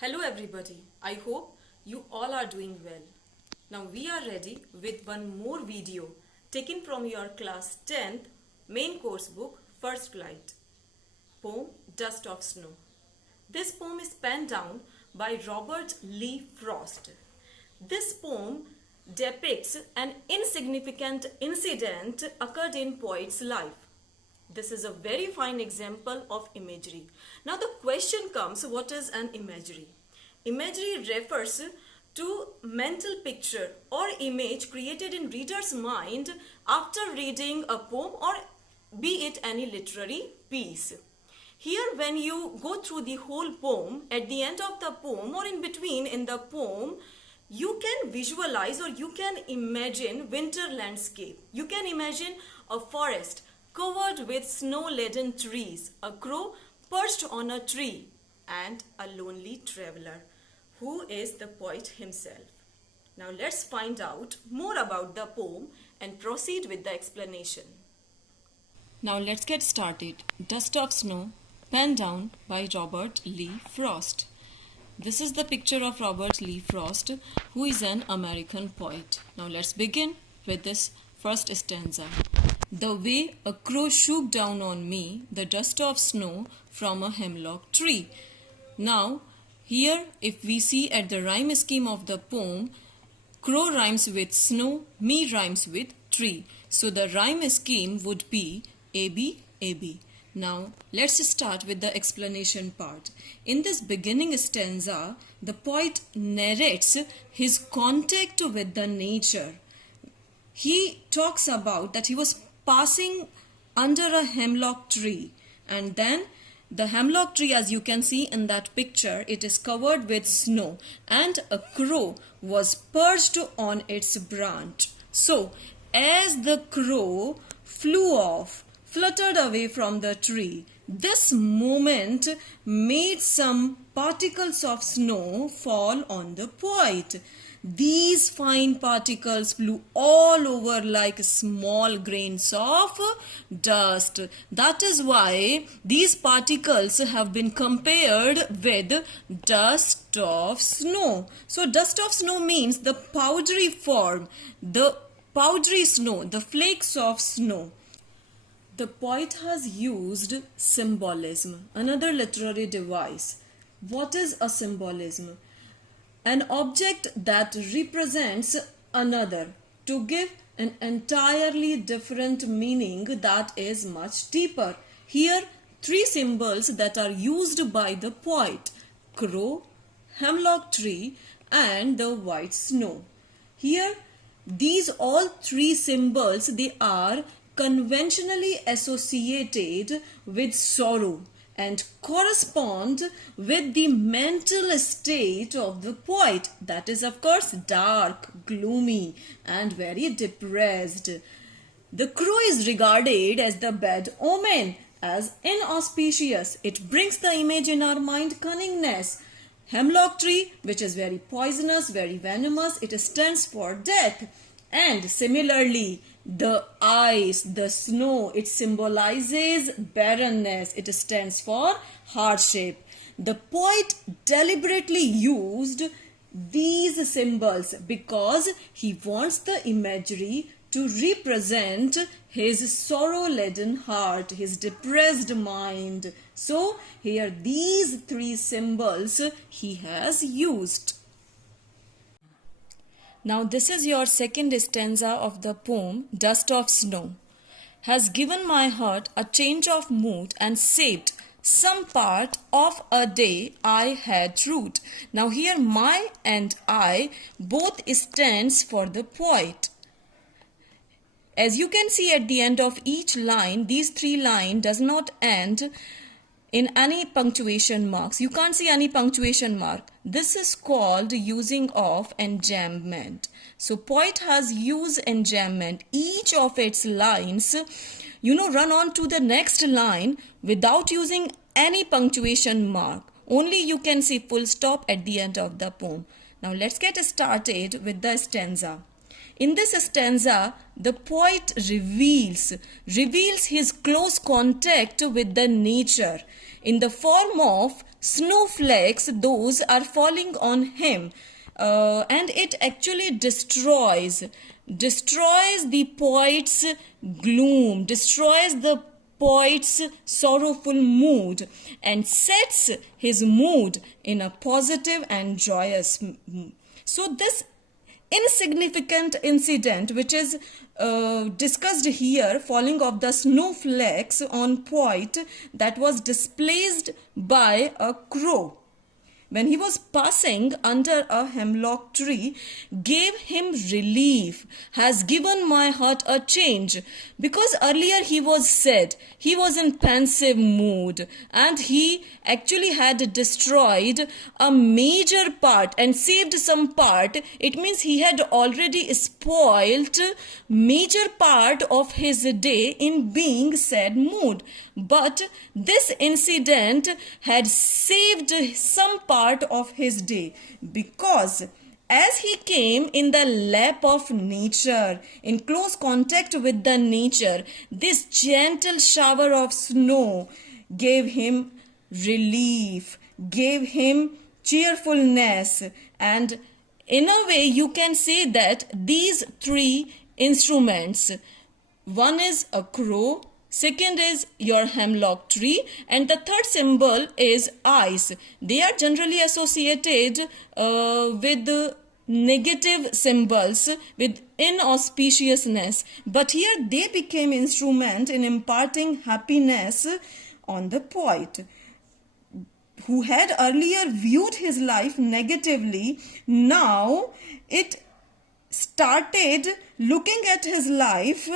Hello everybody, I hope you all are doing well. Now we are ready with one more video taken from your class 10th main course book First Flight. Poem Dust of Snow. This poem is penned down by Robert Lee Frost. This poem depicts an insignificant incident occurred in poet's life. This is a very fine example of imagery. Now the question comes, what is an imagery? Imagery refers to mental picture or image created in reader's mind after reading a poem or be it any literary piece. Here when you go through the whole poem, at the end of the poem or in between in the poem, you can visualize or you can imagine winter landscape. You can imagine a forest covered with snow-laden trees, a crow perched on a tree, and a lonely traveler, who is the poet himself. Now let's find out more about the poem and proceed with the explanation. Now let's get started. Dust of Snow, penned down by Robert Lee Frost. This is the picture of Robert Lee Frost, who is an American poet. Now let's begin with this first stanza. The way a crow shook down on me the dust of snow from a hemlock tree. Now, here if we see at the rhyme scheme of the poem, crow rhymes with snow, me rhymes with tree. So the rhyme scheme would be AB, AB. Now, let's start with the explanation part. In this beginning stanza, the poet narrates his contact with the nature. He talks about that he was passing under a hemlock tree, and then the hemlock tree, as you can see in that picture, it is covered with snow and a crow was perched on its branch. So as the crow flew off, fluttered away from the tree, this moment made some particles of snow fall on the poet. These fine particles flew all over like small grains of dust. That is why these particles have been compared with dust of snow. So dust of snow means the powdery form, the powdery snow, the flakes of snow. The poet has used symbolism, another literary device. What is a symbolism? An object that represents another to give an entirely different meaning that is much deeper. Here, three symbols that are used by the poet: crow, hemlock tree, and the white snow. Here, these all three symbols, they are conventionally associated with sorrow and correspond with the mental state of the poet, that is of course dark, gloomy and very depressed. The crow is regarded as the bad omen, as inauspicious. It brings the image in our mind cunningness. Hemlock tree, which is very poisonous, very venomous, it stands for death. And similarly, the ice, the snow, it symbolizes barrenness. It stands for hardship. The poet deliberately used these symbols because he wants the imagery to represent his sorrow-laden heart, his depressed mind. So here these three symbols he has used. Now this is your second stanza of the poem Dust of Snow. Has given my heart a change of mood and saved some part of a day I had rued. Now here my and I both stands for the poet. As you can see at the end of each line, these three lines does not end in any punctuation marks. You can't see any punctuation mark. This is called using of enjambment. So poet has used enjambment. Each of its lines, run on to the next line without using any punctuation mark. Only you can see full stop at the end of the poem. Now let's get started with the stanza. In this stanza, the poet reveals his close contact with the nature in the form of snowflakes. Those are falling on him, and it actually destroys the poet's gloom, destroys the poet's sorrowful mood, and sets his mood in a positive and joyous mood. So this insignificant incident which is discussed here, falling of the snowflakes on poet, that was displaced by a crow when he was passing under a hemlock tree, gave him relief, has given my heart a change. Because earlier he was sad, he was in pensive mood, and he actually had destroyed a major part and saved some part. It means he had already spoilt major part of his day in being sad mood. But this incident had saved some part of his day, because as he came in the lap of nature, in close contact with the nature, this gentle shower of snow gave him relief, gave him cheerfulness. And in a way you can say that these three instruments, one is a crow, second is your hemlock tree, and the third symbol is ice. They are generally associated with negative symbols, with inauspiciousness, but here they became instrument in imparting happiness on the poet, who had earlier viewed his life negatively. Now it started looking at his life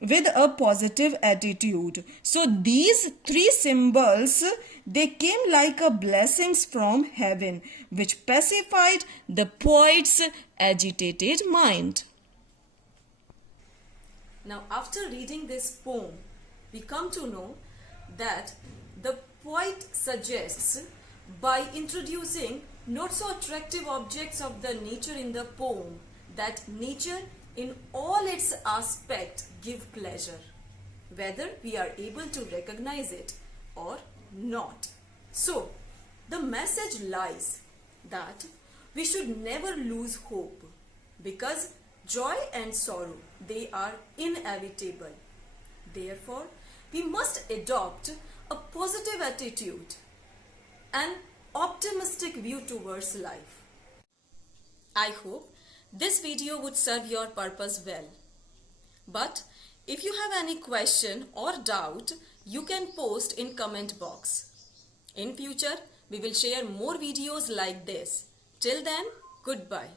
with a positive attitude. So these three symbols, they came like a blessings from heaven, which pacified the poet's agitated mind. Now, after reading this poem, we come to know that the poet suggests, by introducing not so attractive objects of the nature in the poem, that nature in all its aspects give pleasure, whether we are able to recognize it or not. So, the message lies that we should never lose hope, because joy and sorrow, they are inevitable. Therefore, we must adopt a positive attitude and optimistic view towards life. I hope this video would serve your purpose well. But if you have any question or doubt, you can post in comment box. In future, we will share more videos like this. Till then, goodbye.